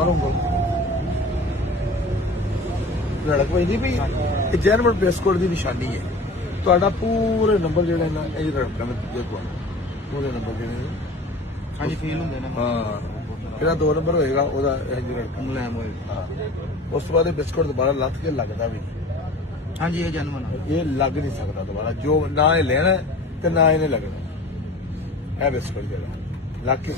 ਮਾਰੂੰਗਾ ਲੜਕ ਪੈਂਦੀ ਵੀ ਇਹ German biscuit ਦੀ ਨਿਸ਼ਾਨੀ ਹੈ। ਤੁਹਾਡਾ ਪੂਰੇ ਨੰਬਰ ਜਿਹੜੇ ਨਾ ਇਹ ਰੜਕਾਂ ਦੇ ਦੂਜੇ ਪੂਰੇ ਨੰਬਰ ਜਿਹੜੇ ਹਾਂਜੀ ਫੀਲ ਹੁੰਦੇ ਨੇ। ਹਾਂ ਜਿਹੜਾ 2 ਨੰਬਰ ਹੋਏਗਾ ਉਹਦਾ ਇਹ ਜਿਹੜਾ ਰੜਕਾ ਮੁਲਾਇਮ ਹੋਏਗਾ। ਹਾਂ ਉਸ ਤੋਂ ਬਾਅਦ ਇਹ ਬਿਸਕੁਟ ਦੁਬਾਰਾ ਲੱਥ ਕੇ ਲੱਗਦਾ ਵੀ ਹਾਂਜੀ ਇਹ ਜਨਮਨ ਇਹ ਲੱਗ ਨਹੀਂ ਸਕਦਾ ਦੁਬਾਰਾ, ਜੋ ਨਾ ਇਹ ਲੈਣਾ ਤੇ ਨਾ ਇਹਨੇ ਲੱਗਣਾ। ਇਹ ਬਿਸਕੁਟ ਜਿਹੜਾ ਲੱਥ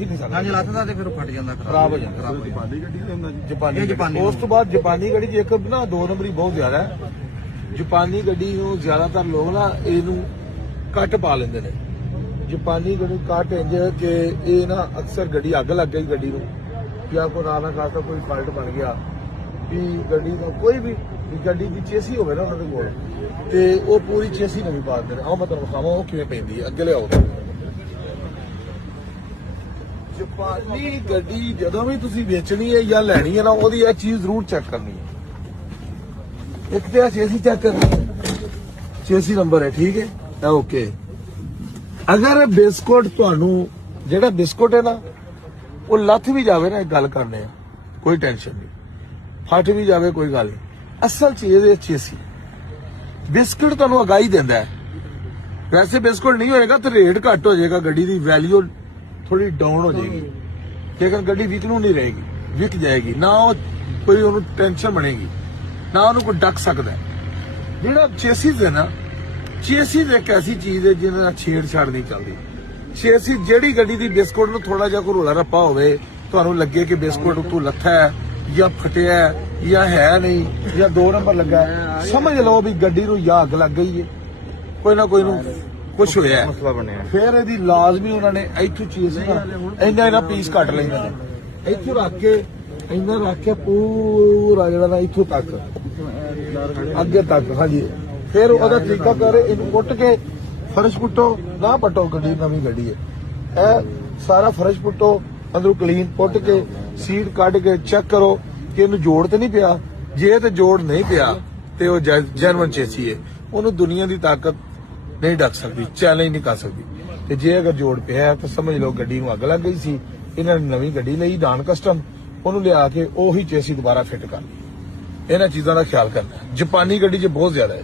ਹੀ ਨਹੀਂ ਸਕਦਾ। ਹਾਂਜੀ ਲੱਥਦਾ ਤੇ ਫਿਰ ਉਹ ਫਟ ਜਾਂਦਾ, ਖਰਾਬ ਹੋ ਜਾਂਦਾ। ਜਪਾਨੀ ਗੱਡੀ ਦੇ ਹੁੰਦਾ ਜੀ। ਜਾਪਾਨੀ ਗੱਡੀ। ਉਸ ਤੋਂ ਬਾਅਦ ਜਾਪਾਨੀ ਗੱਡੀ 'ਚ ਇੱਕ ਨਾ 2 ਨੰਬਰੀ ਬਹੁਤ ਜ਼ਿਆਦਾ ਹੈ। ਜਾਪਾਨੀ ਗੱਡੀ ਨੂੰ ਜ਼ਿਆਦਾਤਰ ਲੋਕ ਨਾ ਇਹਨੂੰ ਕੱਟ ਪਾ ਲੈਂਦੇ ਨੇ। ਜਾਪਾਨੀ ਗੱਡੀ ਕੱਟ ਇੰਜ ਕਿ ਇਹ ਨਾ ਅਕਸਰ ਗੱਡੀ ਅੱਗ ਲੱਗ ਗਈ ਗੱਡੀ ਨੂੰ ਜਾਂ ਕੋਈ ਨਾ ਖਾਸਾ ਕੋਈ ਫਾਲਟ ਬਣ ਗਿਆ ਵੀ ਗੱਡੀ ਦਾ ਕੋਈ ਵੀ ਗੱਡੀ ਦੀ ਚੇਸੀ ਹੋਵੇ ਨਾ ਉਹਨਾਂ ਦੇ ਕੋਲ ਤੇ ਉਹ ਪੂਰੀ ਚੇਸੀ ਨਵੀਂ ਪਾ ਦਿੰਦੇ ਨੇ। ਆਹ ਮੈਂ ਤੁਹਾਨੂੰ ਵਿਖਾਵਾਂ ਉਹ ਕਿਵੇਂ ਪੈਂਦੀ ਹੈ। ਅੱਗੇ ਲਿਆਓ। ਜਾਪਾਨੀ ਗੱਡੀ ਜਦੋਂ ਵੀ ਤੁਸੀਂ ਵੇਚਣੀ ਹੈ ਜਾਂ ਲੈਣੀ ਹੈ ਨਾ ਉਹਦੀ ਇਹ ਚੀਜ਼ ਜ਼ਰੂਰ ਚੈੱਕ ਕਰਨੀ ਹੈ। ਇੱਕ ਤੇ ਚੇਸੀ ਚੈੱਕ ਕਰਨੀ ਹੈ, ਚੇਸੀ ਨੰਬਰ ਹੈ ਠੀਕ ਹੈ ਇਹ ਓਕੇ। ਅਗਰ ਬਿਸਕੁਟ ਤੁਹਾਨੂੰ ਜਿਹੜਾ ਬਿਸਕੁਟ ਹੈ ਨਾ ਉਹ ਲੱਥ ਵੀ ਜਾਵੇ ਨਾ ਇੱਕ ਗੱਲ ਕਰਨੇ ਆ ਕੋਈ ਟੈਨਸ਼ਨ ਨਹੀਂ, ਫਟ ਵੀ ਜਾਵੇ ਕੋਈ ਗੱਲ ਨਹੀਂ। ਅਸਲ ਚੀਜ਼ ਇਹ ਚੇਸੀ ਬਿਸਕੁਟ ਤੁਹਾਨੂੰ ਅਗਾਈ ਦਿੰਦਾ ਹੈ। ਵੈਸੇ ਬਿਸਕੁਟ ਨਹੀਂ ਹੋਏਗਾ ਤਾਂ ਰੇਟ ਘੱਟ ਹੋ ਜਾਏਗਾ, ਗੱਡੀ ਦੀ ਵੈਲਿਊ ਥੋੜੀ ਡਾਊਨ ਹੋ ਜਾਏਗੀ ਲੇਕਿਨ ਗੱਡੀ ਵਿਕ ਨੂੰ ਨਹੀਂ ਰਹੇਗੀ, ਵਿਕ ਜਾਏਗੀ ਨਾ। ਉਹ ਕੋਈ ਉਹਨੂੰ ਟੈਨਸ਼ਨ ਬਣੇਗੀ ਨਾ ਉਹਨੂੰ ਕੋਈ ਡੱਕ ਸਕਦਾ। ਜਿਹੜਾ ਚੇਸਿਸ ਹੈ ਨਾ, ਚੇਸਿਸ ਇੱਕ ਐਸੀ ਚੀਜ਼ ਹੈ ਜਿਹਦੇ ਨਾਲ ਛੇੜਛਾੜ ਨਹੀਂ ਚੱਲਦੀ। ਚੇਸਿਸ ਜਿਹੜੀ ਗੱਡੀ ਦੀ ਬਿਸਕੁਟ ਨੂੰ ਥੋੜਾ ਜਿਹਾ ਕੋਈ ਰੋਲਾ ਰੱਪਾ ਹੋਵੇ, ਤੁਹਾਨੂੰ ਲੱਗੇ ਕਿ ਬਿਸਕੁਟ ਉੱਤੋਂ ਲੱਥਾ ਹੈ ਜਾਂ ਫਟਿਆ ਜਾਂ ਹੈ ਨਹੀਂ ਜਾਂ 2 ਨੰਬਰ ਲੱਗਾ, ਸਮਝ ਲਓ ਵੀ ਗੱਡੀ ਨੂੰ ਜਾਂ ਅੱਗ ਲੱਗ ਗਈ ਹੈ, ਕੋਈ ਨਾ ਕੋਈ ਨੂੰ ਕੁਛ ਹੋਇਆ ਮਸਲਾ ਬਣਿਆ। ਫਿਰ ਇਹਦੀ ਲਾਜ਼ਮੀ ਉਹਨਾਂ ਨੇ ਇੱਥੋਂ ਚੀਜ਼ ਇੰਨਾ ਪੀਸ ਕੱਟ ਲੈਂਦੇ ਨੇ, ਇੱਥੋਂ ਰੱਖ ਕੇ ਇੰਨਾ ਰੱਖ ਕੇ ਪੂਰਾ ਜਿਹੜਾ ਨਾ ਇੱਥੋਂ ਤੱਕ ਅੱਗੇ ਤੱਕ। ਹਾਂਜੀ ਫਿਰ ਉਹਦਾ ਤਰੀਕਾ ਕਰ ਇਹਨੂੰ ਕੁੱਟ ਕੇ ਫਰਸ਼ ਪੁੱਟੋ ਨਾ ਪਟੋ, ਗੱਡੀ ਨਵੀਂ ਗੱਡੀ ਹੈ ਇਹ ਸਾਰਾ ਫਰਸ਼ ਪੁੱਟੋ ਅੰਦਰੋਂ ਕਲੀਨ ਪੁੱਟ ਕੇ ਸੀਟ ਕੱਢ ਕੇ ਚੈੱਕ ਕਰੋ ਕਿ ਇਹਨੂੰ ਜੋੜ ਤੇ ਨਹੀਂ ਪਿਆ। ਜੇ ਤੇ ਜੋੜ ਨਹੀਂ ਪਿਆ ਤੇ ਉਹ ਜਰਮਨ ਚੇਸੀ ਹੈ, ਉਹਨੂੰ ਦੁਨੀਆ ਦੀ ਤਾਕਤ ਨਹੀਂ ਡੱਕ ਸਕਦੀ, ਚੈਲੰਜ ਨਹੀਂ ਕਰ ਸਕਦੀ। ਤੇ ਜੇ ਅਗਰ ਜੋੜ ਪਿਆ ਤਾਂ ਸਮਝ ਲਓ ਗੱਡੀ ਨੂੰ ਅੱਗ ਲੱਗ ਗਈ ਸੀ। ਇਹਨਾਂ ਨੇ ਨਵੀਂ ਗੱਡੀ ਲਈ ਡਾਨ ਕਸਟਮ, ਉਹਨੂੰ ਲਿਆ ਕੇ ਉਹੀ ਚੇਸੀ ਦੁਬਾਰਾ ਫਿੱਟ ਕਰ ਲਈ। ਇਹਨਾਂ ਚੀਜ਼ਾਂ ਦਾ ਖਿਆਲ ਕਰਨਾ। ਜਾਪਾਨੀ ਗੱਡੀ 'ਚ ਬਹੁਤ ਜ਼ਿਆਦਾ ਹੈ।